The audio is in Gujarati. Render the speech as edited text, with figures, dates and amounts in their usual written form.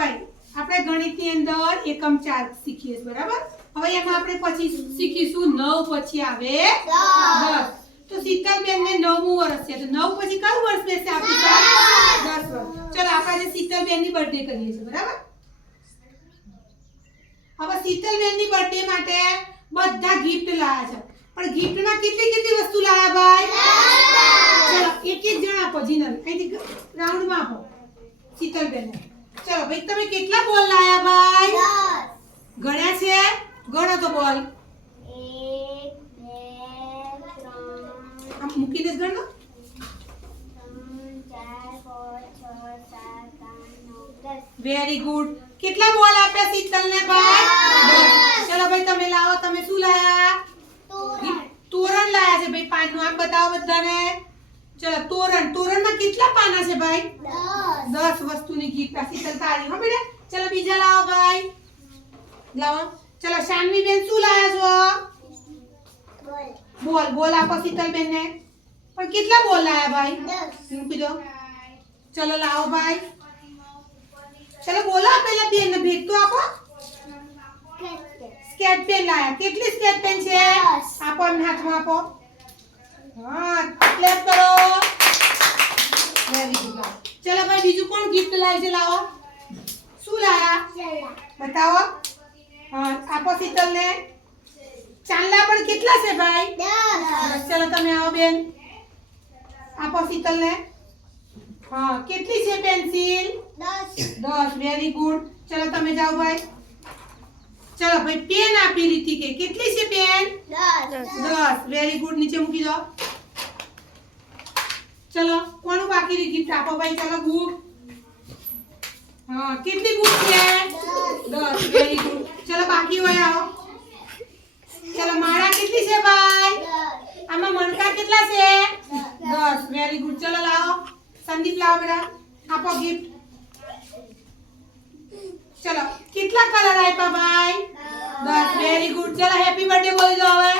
ભાઈ આપણે ગણિતની અંદર એકમ 4 શીખીએ છીએ બરાબર। હવે એમાં આપણે પછી શીખીશું 9 પછી આવે 10। તો શીતલબેન ને 9મું વર્ષ છે, તો 9 પછી કયું વર્ષ બેસે આપણી પાસે 10 વર્ષ। ચલો આપણે આજે શીતલબેન ની બર્થડે કરીએ છીએ બરાબર। હવે શીતલબેન ની બર્થડે માટે બધા ગિફ્ટ લાયા છે, પણ ગિફ્ટમાં કેટલી કેટલી વસ્તુ લાયા ભાઈ? ચલો એક એક જણ આપો, જીનલ અહીંથી રાઉન્ડમાં આપો શીતલબેન ને। ચલો ભાઈ તમે કેટલા બોલ લાયા ભાઈ? 10 ગણ્યા છે? ગણો તો બોલ। 1 2 3 આમ મૂકીને જ ગણો। 3 4 5 6 7 8 9 10 વેરી ગુડ। કેટલા બોલ આપ્યા શીતલને ભાઈ? 10 ચલો ભાઈ તમે લાવો, તમે શું લાયા? તોરણ લાયા છે ભાઈ પાનનું, આમ બતાવો બધાને। ચલો તોરણમાં કેટલા પાના છે ભાઈ? 10 વસ્તુની ગિફ્ટ આ શીતલ તારી હો બેટા। ચલો બીજા લાવો ભાઈ, લાવો। ચલો શાનવી બેન શું લાયા છો? બોલ આપો શીતલબેન ને। પણ કેટલા બોલ લાયા ભાઈ? 10 મૂકી દો। ચલો લાવો ભાઈ, ચલો બોલો પહેલા બેન ને ભેટ તો આપો। સ્કેચ પેન લાયા, કેટલી સ્કેચ પેન છે? આપો એમને હાથમાં આપો। હા ક્લેપ કરો, વેરી ગુડ। ચલો ભાઈ બીજું કોણ ગિફ્ટ લાવ્યું છે? લાવો, શું લાયા બતાવો। હા આપો શીતલને। ચાંદલા પણ કેટલા છે ભાઈ? 10 ચલો તમે આવો બેન, આપો શીતલને। હા કેટલી છે પેન્સિલ? 10 very good. ચલો તમે જાઓ ભાઈ। ચલો ભાઈ પેન આપી રીતિકે, કેટલી છે પેન? 10 વેરી ગુડ, નીચે મૂકી દો। ચલો કોનું બાકી રહી ગિફ્ટ આપો ભાઈ? ચલો બુક, હા કેટલી બુક છે? 10 વેરી ગુડ। ચલો બાકી હોય આવો। ચલો માળા કેટલી છે ભાઈ? આમાં મણકા કેટલા છે? 10 વેરી ગુડ। ચલો લાવો સંદીપ, લાવો બેટા, આપો ગિફ્ટ। ચલો કેટલા કલર આપ્યા ભાઈ? 10 વેરી ગુડ। ચલો હેપી બર્થડે બોલી દો હવે।